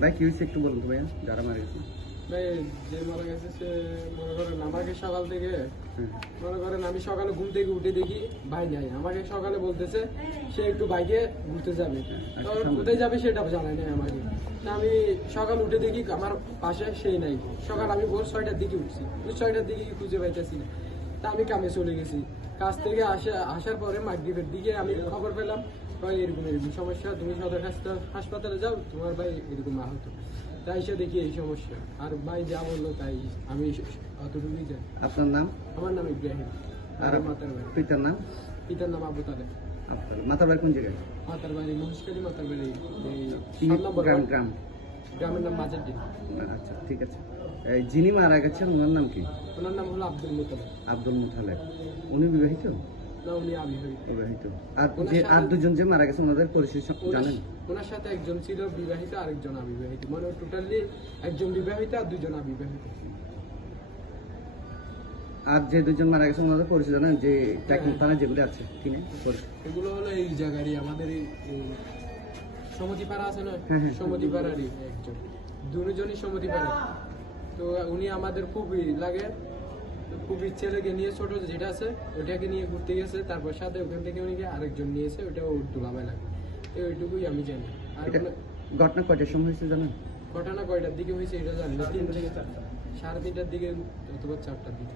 ভাই কি হয়েছে একটু বলুন তো ভাইয়া, যারা মারা গেছে? ভাই যে মারা গেছে সে মনে করেন আমাকে সকাল থেকে হুম। মনে করেন আমি সকালে ঘুম থেকে উঠে দেখি ভাই নাই। আমাকে সকালে বলতেছে সে একটু বাইকে ঘুরতে যাবে, তখন কোথায় যাবে সেটা জানাই নাই আমাকে। তা আমি সকাল উঠে দেখি আমার পাশে সেই নাই। সকাল আমি ভোর 6টার দিকে উঠছি, 6টার দিকে খুঁজে পাইতেছি না। তা আমি কামে চলে গেছি। কাজ থেকে আসার পরে মাগরিবের দিকে আমি খবর পেলাম ভাই এরকম এরকম সমস্যা, তুমি সদর হাসপাতালে যাও, তোমার ভাই এরকম আহত। তাই সে দেখি এই সমস্যা। আর ভাই যা বললো তাই আমি অতটুকুই জানি। আপনার নাম? আমার নাম ইব্রাহিম। আর আর মাতার বাড়ি, পিতার নাম? পিতার নাম আবু তালেব। আপনার মাতার বাড়ি কোন জায়গায়? মাতার বাড়ি মহিষকালী, মাতার বাড়ি এই কি 7 নম্বর গ্রাম? ওয়ার্ড। গ্রাম। গ্রামের নাম মাজারডিন। আচ্ছা ঠিক আছে। এই যিনি মারা গেছেন ওনার নাম কি? ওনার নাম হলো আব্দুল মুতালেব। আব্দুল মুতালেব। উনি বিবাহিত? না, উনি আমি হই। বিবাহিত। আর দুজন যে মারা গেছেন ওনাদের পরিচয় জানেন? ওনার সাথে একজন ছিল বিবাহিত, আরেকজন অবিবাহিত। মানে টোটালি একজন বিবাহিত আর দুজন অবিবাহিত। আর যে দুজন মারা গেছেন ওনাদের পরিচয় জানেন? যে ট্যাকিং থানা যেগুলো আছে কিনে এগুলো হলো এই জায়গারই আমাদের এই সমতিপাড়া আছে না, হ্যাঁ, হ্যাঁ। সমতিপাড়ারই একজন। দুজনই সমতিপাড়া। তো উনি আমাদের খুবই লাগে, খুবই ছেলেকে নিয়ে ছোট যেটা আছে ওটাকে নিয়ে ঘুরতে গেছে। তারপর সাথে ওখান থেকে উনি আরেকজন নিয়েছে, ওটা ওর দুলাভাই লাগে। তো ওইটুকুই আমি জানি। আর ঘটনা কয়টার সময় হয়েছে জানেন? ঘটনা কয়টার দিকে হয়েছে এটা জানি না। 3 থেকে 4টা, 3:30টার দিকে অথবা 4টার দিকে।